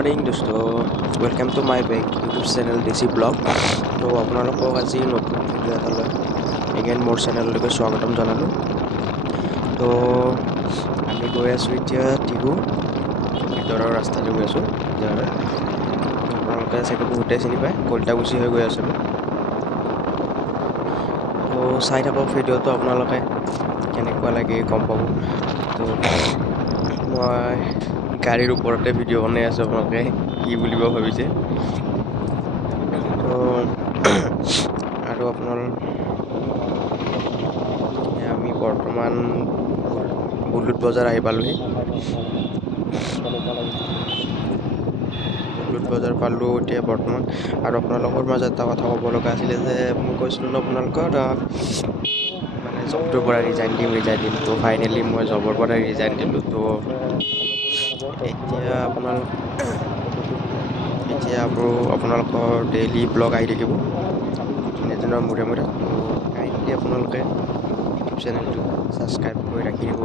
Morning दोस्तों welcome to my back YouTube channel Desi blog तो আপোনালোকক আজি নতুন ভিডিও এটা লৈ এগেইন মোৰ চেনেললৈকে স্বাগতম জনালোঁ তো আমি গৈ আছোঁ এতিয়া টিহু ভিতৰৰ ৰাস্তালৈ গৈ আছোঁ আপোনালোকে চাগে বহুতে চিনি পায় কলিতাকুছি হৈ গৈ আছিলোঁ তো চাই থাকক ভিডিঅ'টো আপোনালোকে কেনেকুৱা লাগে গম পাব তো মই গাড়ীৰ ওপৰতে ভিডিঅ' বনাই আছোঁ আপোনালোকে কি বুলিব ভাবিছে তো আৰু আমি বৰ্তমান বুলুত বজাৰ আহি পালোহি বুলুত বজাৰ পালোঁ এতিয়া বৰ্তমান আৰু আপোনালোকৰ মাজত এটা কথা ক'ব লগা আছিলে যে মই কৈছিলোঁ ন আপোনালোকৰ মানে জবটোৰ পৰা ৰিজাইন দিম তো ফাইনেলি মই জবৰ পৰা ৰিজাইন দিলোঁ তো এতিয়া আপোনালোকৰ ডেইলি ব্লগ আহি থাকিব তিনিদিনৰ মূৰে মূৰে তো কাইণ্ডলি আপোনালোকে ইউটিউব চেনেলটো ছাবস্ক্ৰাইব কৰি ৰাখি দিব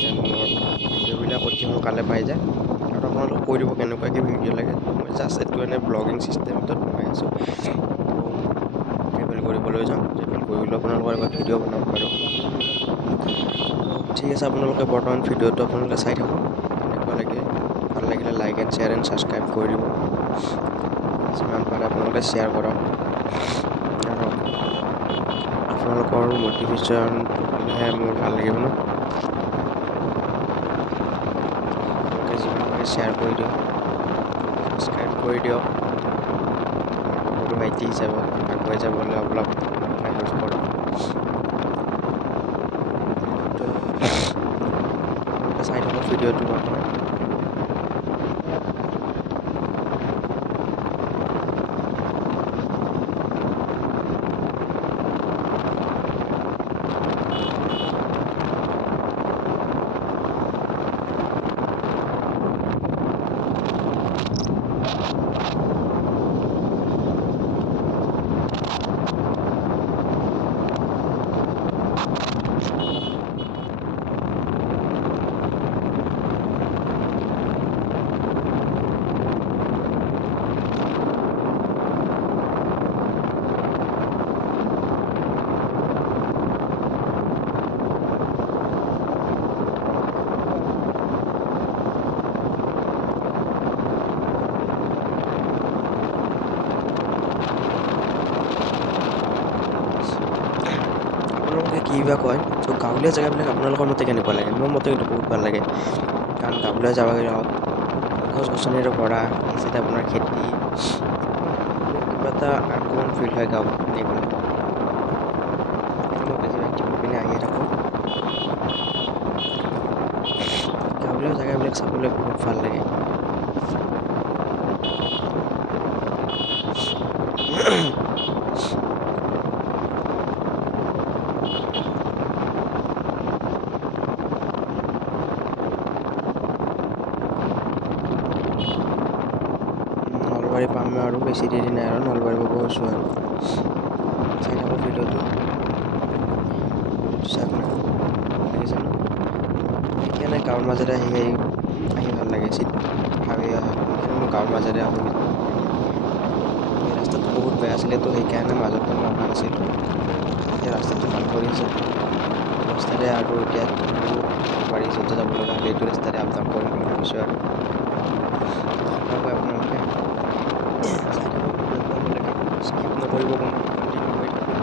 যেন মোৰ ভিডিঅ'বিলাক অতি সোনকালে পাই যায় আৰু আপোনালোকে কৈ দিব কেনেকুৱাকৈ ভিডিঅ' লাগে তো মই জাষ্ট এইটো এনে ব্লগিং ছিষ্টেমত বনাই আছোঁ তো ট্ৰেভেল কৰিবলৈ যাম ট্ৰেভেল কৰিলেও আপোনালোকৰ আগত ভিডিঅ' বনাব পাৰোঁ ঠিক আছে আপোনালোকে বৰ্তমান ভিডিঅ'টো আপোনালোকে চাই থাকক কেনেকুৱা লাগে ভাল লাগিলে like and share and subscribe কৰি দিব যিমান পাৰে আপোনালোকে শ্বেয়াৰ কৰক আৰু আপোনালোকৰ মটিভেশ্যনটো পালেহে মোৰ ভাল লাগিব ন আপোনালোকে যিমান পাৰে শ্বেয়াৰ কৰি দিয়ক ছাবস্ক্ৰাইব কৰি দিয়ক সৰু ভাইটি হিচাপত আগুৱাই যাবলৈ অলপ হেল্প কৰক চাই থাকক ভিডিঅ'টো বৰ্তমান আপোনালোকে কি বা কয় তো গাঁৱলীয়া জেগাবিলাক আপোনালোকৰ মতে কেনেকুৱা লাগে মোৰ মতে কিন্তু বহুত ভাল লাগে কাৰণ গাঁৱলীয়া জেগাবিলাকত গছ গছনিৰে ভৰা এইচেতে আপোনাৰ খেতি কিবা এটা আনকমন ফিল হয় গাঁৱত এইবিলাক মই বেছিভাগ টিপি পিনে আহিয়ে থাকোঁ গাঁৱলীয়া জেগাবিলাক চাবলৈ বহুত ভাল লাগে নলবাৰী পাম আৰু বেছি দেৰি নাই আৰু নলবাৰী পাব হৈছোঁ আৰু চাই থাকক ভিডিঅ'টো চাওক না লাগিছে ন সেইকাৰণে গাঁৱৰ মাজেৰে আহি ভাল লাগে সেইকাৰণে মই গাঁৱৰ মাজেৰে আহোঁ এই ৰাস্তাটো বহুত বেয়া আছিলে তো সেইকাৰণে মাজতে মই অহা নাছিলোঁ এতিয়া ৰাস্তাটো ভাল কৰিছে ৰাস্তাৰে আৰু এতিয়া নলবাৰী য'তে যাব লগা হ'লে এইটো ৰাস্তাৰে আপ ডাউন কৰিম বুলি ভাবিছোঁ আৰু আপোনালোকে স্কিপ নকৰিব কোনো কণ্টিনিউ কৰি থাকক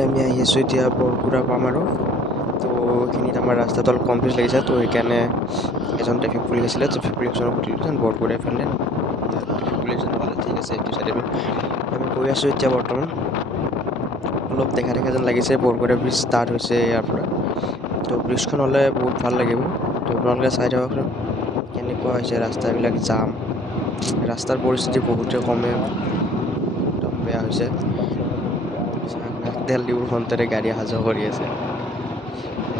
ফাইনেলি আমি আহি আছোঁ এতিয়া বৰকুৰা পাম আৰু তো এইখিনিত আমাৰ ৰাস্তাটো অলপ কনফিউজ লাগিছে তো সেইকাৰণে এজন ট্ৰেফিক পুলিচ আছিলে ট্ৰেফিক পুলিচজনক সুধিলোঁ যেন বৰকুৰা এইফালে ট্ৰেফিক পুলিচজনে ক'লে ঠিক আছে এইটো চাইডে আমি গৈ আছোঁ এতিয়া বৰ্তমান অলপ দেখা যেন লাগিছে বৰকুৰা ব্ৰিজ ষ্টাৰ্ট হৈছে ইয়াৰ পৰা তো ব্ৰিজখন হ'লে বহুত ভাল লাগিব তো আপোনালোকে চাই থাককচোন কেনেকুৱা হৈছে ৰাস্তাবিলাক জাম ৰাস্তাৰ পৰিস্থিতি বহুতে কমে একদম বেয়া হৈছে দিল্লীৰ ফ্ৰণ্টেৰে গাড়ী অহা যোৱা কৰি আছে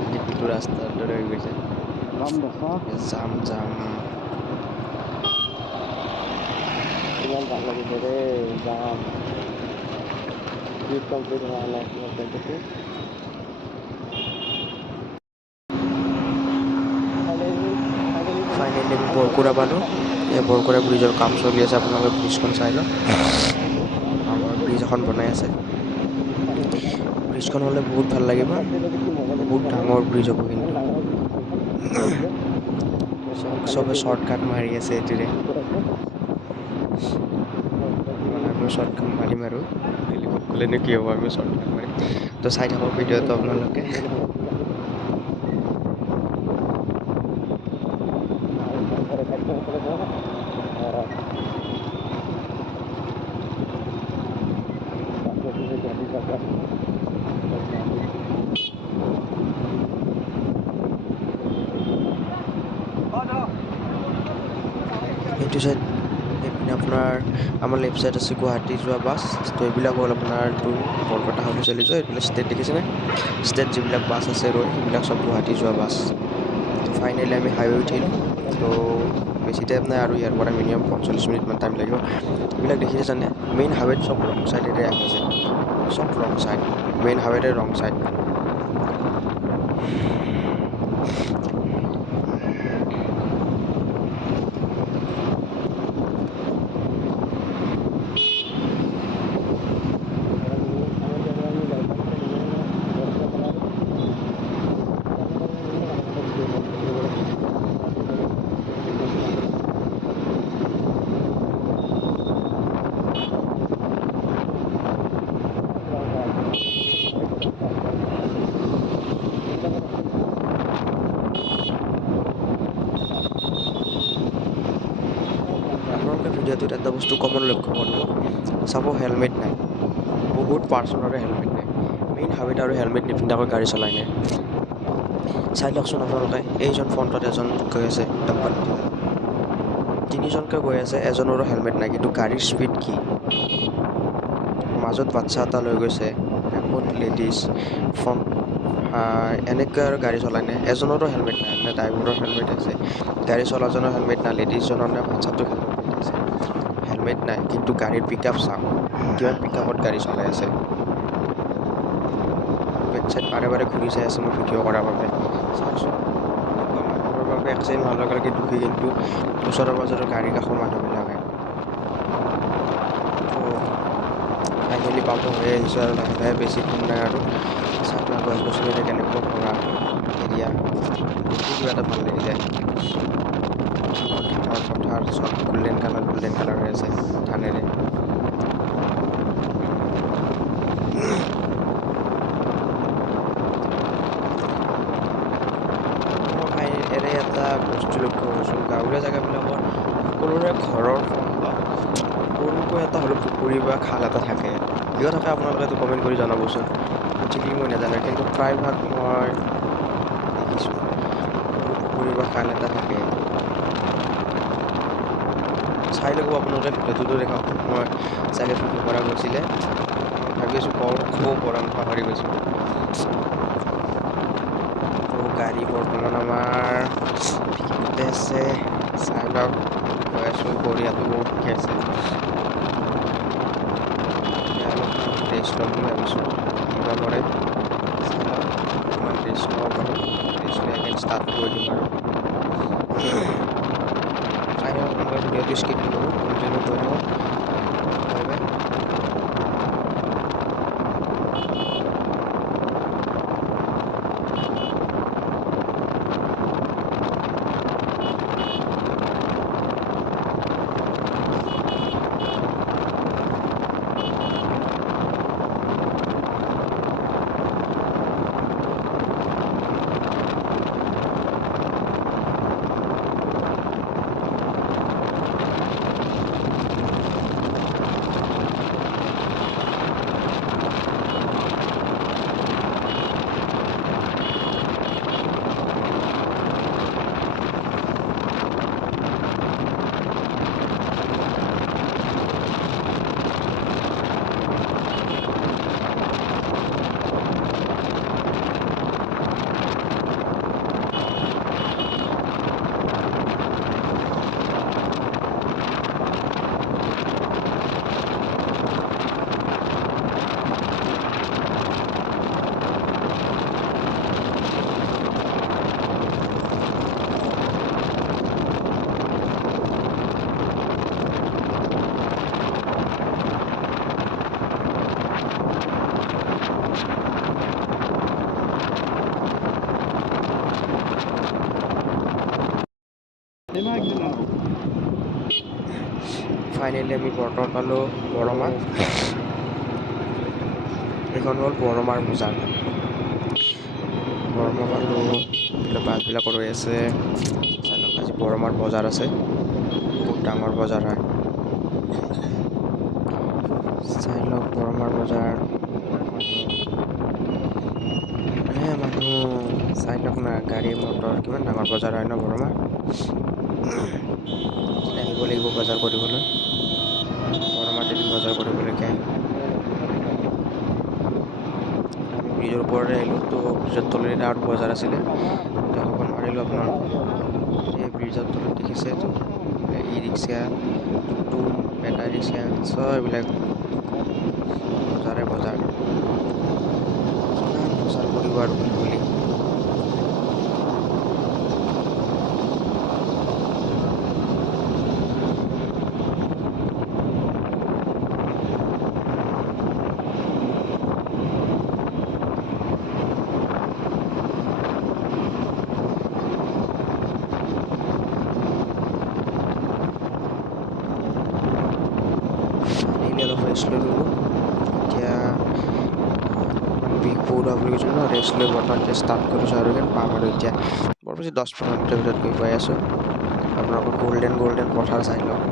দিল্লীটো ৰাস্তাৰ দৰে হৈ গৈছে জাম জাম ইমান ভাল লাগিছে ৰে জাম কমপ্লিট হোৱা নাই ফাইনেলি আমি বৰকুৰা পালোঁ এই বৰকুৰা ব্ৰিজৰ কাম চলি আছে আপোনালোকে ব্ৰিজখন চাই লওক আমাৰ ব্ৰিজ এখন বনাই আছে ব্ৰিজখন হ'লে বহুত ভাল লাগিব বহুত ডাঙৰ ব্ৰিজ হ'ব কিন্তু চবে শ্বৰ্টকাট মাৰি আছে এইটোৰে আমিও শ্বৰ্টকাট মাৰিম আৰু দিল্লীত গ'লেনো কি হ'ব আমিও শ্বৰ্টকাট মাৰিম তো চাই থাকক ভিডিঅ'টো আপোনালোকে এইটো চাইড এইপিনে আপোনাৰ আমাৰ লেফ্ট চাইড আছে গুৱাহাটী যোৱা বাছ তো এইবিলাক হ'ল আপোনাৰ বৰপেটা হাউলি চলি যোৱা এইবিলাক ষ্টেট দেখিছেনে ষ্টেট যিবিলাক বাছ আছে ৰৈ সেইবিলাক চব গুৱাহাটী যোৱা বাছ তো ফাইনেলি আমি হাইৱে উঠিলোঁ তো বেছি টাইম নাই আৰু ইয়াৰ পৰা মিনিমাম 45 মিনিটমান টাইম লাগিব এইবিলাক দেখিছে জানে মেইন হাইৱেত চব ৰং চাইডেৰে আহিছে চব ৰং চাইড মেইন হাইৱেৰে ৰং চাইড ভিডিঅ'টোত এটা বস্তু কমন লক্ষ্য কৰিব চাব হেলমেট নাই বহুত পাৰ্চনৰে হেলমেট নাই মেইন হাইৱেত আৰু হেলমেট নিপিন্ধাকৈ গাড়ী চলাই নাই চাই লওকচোন আপোনালোকে এইজন ফ্ৰণ্টত এজন গৈ আছে ডাম্পাৰ তিনিজনকৈ গৈ আছে এজনৰো হেলমেট নাই কিন্তু গাড়ীৰ স্পীড কি মাজত বাচ্ছা এটা লৈ গৈছে বহুত লেডিজ ফ্ৰণ্ট এনেকৈ আৰু গাড়ী চলাই নাই এজনৰো হেলমেট নাই নে ড্ৰাইভাৰৰ হেলমেট আছে গাড়ী চলাজনৰ হেলমেট নাই লেডিজজনৰ নে বাচ্ছাটো হেলমেট নাই কিন্তু গাড়ীৰ পিক আপ চাওক কিমান পিক আপত গাড়ী চলাই আছে বেক চাইড বাৰে বাৰে ঘূৰি চাই আছে মই ভিডিঅ' কৰাৰ বাবে চাওকচোন মানুহৰ বাবে এক্সিডেণ্ট হোৱাৰ লগে লগে দুখী কিন্তু ওচৰৰ পাজৰৰ গাড়ীৰ কাষৰ মানুহবিলাকে ফাইনেলি পাব হৈ আহিছোঁ আৰু লাহে লাহে বেছি দিন নাই আৰু চাপলা গছ গছনিৰে কেনেকুৱা ভৰা এৰিয়া কিবা এটা ভাল লাগি যায় পথাৰ চব গল্ডেন কালাৰ হৈ আছে ধানেৰে এনে এটা বস্তু লক্ষ্য কৰিছোঁ গাঁৱলীয়া জেগাবিলাকত সকলোৰে ঘৰৰ ফ্ৰণ্টত সৰুকৈ এটা হ'লেও পুখুৰী বা খাল এটা থাকে কিয় থাকে আপোনালোকে এইটো কমেণ্ট কৰি জনাবচোন ঠিকেই মই নাজানো কিন্তু প্ৰায়ভাগ মই দেখিছোঁ পুখুৰী বা খাল এটা থাকে চাই ল'ব আপোনালোকে ভিডিঅ'টোতো দেখাওক মই চাগে ভিডিঅ' কৰা গৈছিলে মই ভাবি আছোঁ ক'ব পৰা পাহৰি গৈছোঁ তো গাড়ী বৰ্তমান আমাৰ ঠিকতে আছে চাই লওক গৈ আছোঁ বঢ়িয়াটো বহুত ঠিকে আছে অলপ ৰেষ্ট ল'ম বুলি ভাবিছোঁ কিবা কৰে চাই লওক অকণমান ৰেষ্ট ল'ব পাৰোঁ ৰেষ্ট লৈ এগেইন ষ্টাৰ্ট কৰি দিম আৰু চাই লওক আপোনালোকৰ ভিডিঅ'টো স্কিপ নকৰোঁ কণ্টিনিউ কৰি থাকক বাই বাই ফাইনেলি আমি বৰ্তমান পালোঁ বৰমা। এইখন হ'ল বৰমাৰ বজাৰ। বৰমা পালোঁ, এইফালে বাছবিলাকো ৰৈ আছে। চাই লওক আজি বৰমাৰ বজাৰ আছে, বহুত ডাঙৰ বজাৰ হয়। চাই লওক বৰমাৰ বজাৰ, মানুহ চাই লওক না, গাড়ী মটৰ কিমান ডাঙৰ বজাৰ হয় ন বৰমা। এদিন আহিব লাগিব বজাৰ কৰিবলৈ, বৰমাত এদিন বজাৰ কৰিবলৈকে আহিম। আমি ব্ৰিজৰ ওপৰতে আহিলোঁ, তো ব্ৰিজৰ তলেৰে আৰু বজাৰ আছিলে, দেখাব নোৱাৰিলোঁ আপোনালোকক। এই ব্ৰিজৰ তলত দেখিছে এইটো ই ৰিক্সা, টুমটুম, বেটাৰী ৰিক্সা চব এইবিলাক বজাৰে বজাৰ। কিমান বজাৰ কৰিব আৰু বুলি বুলি। অলপ ৰেষ্ট লৈ ল'লোঁ, এতিয়া অলপমান বিষ বহুত হোৱা বুলি কৈছিলোঁ ন, ৰেষ্ট লৈ বৰ্তমান এতিয়া ষ্টাৰ্ট কৰিছোঁ আৰু পাম আৰু এতিয়া বৰ বেছি 10-15 মিনিটৰ ভিতৰত গৈ পাই আছোঁ। আপোনালোকৰ গল্ডেন পথাৰ চাই লওক।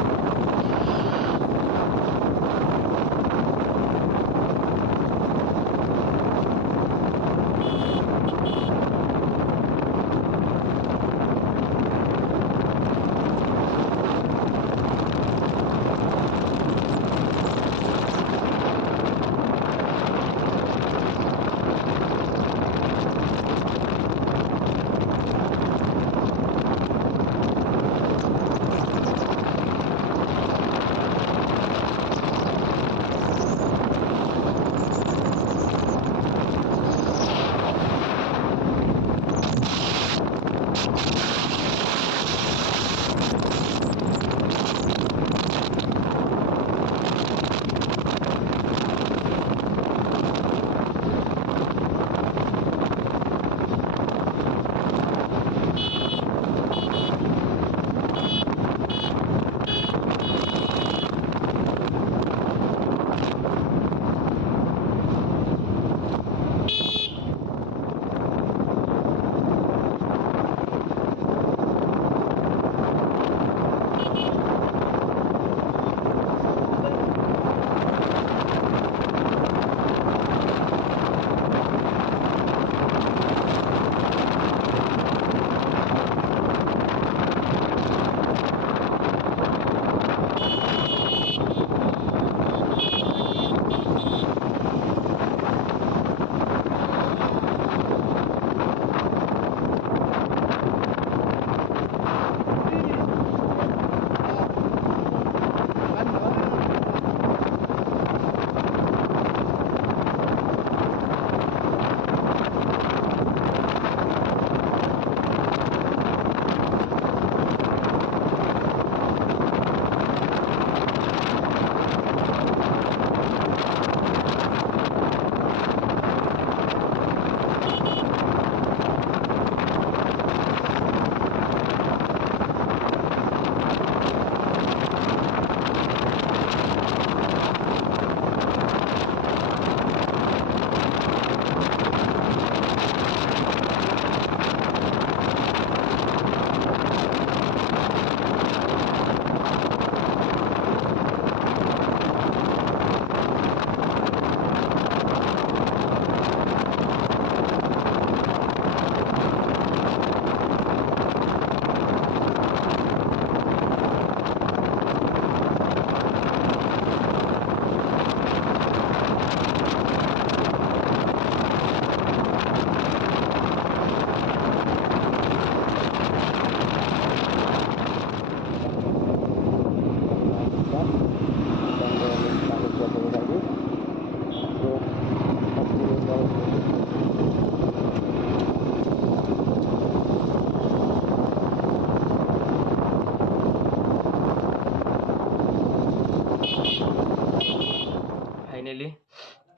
ফাইনেলি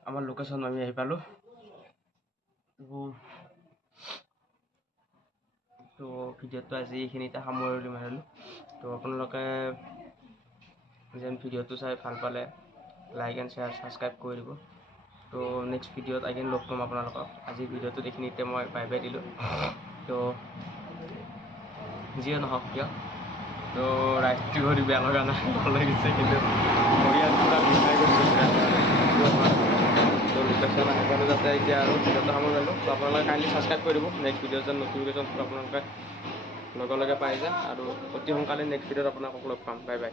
আমাৰ লোকেশ্যন আমি আহি পালোঁ। তো ভিডিঅ'টো আজি এইখিনিতে সামৰণি মাৰিলোঁ। তো আপোনালোকে যেন ভিডিঅ'টো চাই ভাল পালে লাইক এণ্ড শ্বেয়াৰ ছাবস্ক্ৰাইব কৰি দিব। তো নেক্সট ভিডিঅ'ত আগেন লগ পাম আপোনালোকক। আজি ভিডিঅ'টোত এইখিনিতে মই বাই বাই দিলোঁ। তো যিয়ে নহওক কিয়, তো ৰাইডটো কৰি বেয়া লগা নাই, ভাল লাগিছে। কিন্তু মৰিয়াত পূৰা মিঠাই কৰিছোঁ তো লোকেশ্যন আহি পালোঁ যাতে এতিয়া আৰু ভিডিঅ'টো সামৰি পালোঁ। তো আপোনালোকে কাইণ্ডলি ছাবস্ক্ৰাইব কৰি দিব। নেক্সট ভিডিঅ' যেন নটিফিকেশ্যনটো আপোনালোকে লগে লগে পাই যায়। আৰু অতি সোনকালে নেক্সট ভিডিঅ'ত আপোনালোকক লগ পাম। Bye bye.